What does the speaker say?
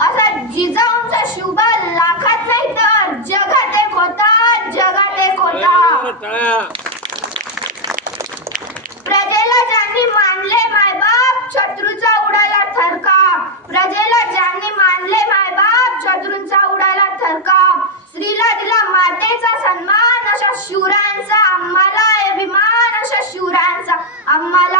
असा जिजाऊंचा शिवबा लाखात नाही तर जगात एक होता, जगात एक होता. प्रजेला ज्यांनी मानले मायबाप शत्रूचा उडाला थरकाप. प्रजेला ज्यांनी मानले मायबाप शत्रूंचा उडाला थरकाप. स्त्रीला दिला मातेचा सन्मान, अशा शिवरायांचा आम्हाला अभिमान, अशा शिवरायांचा आम्हाला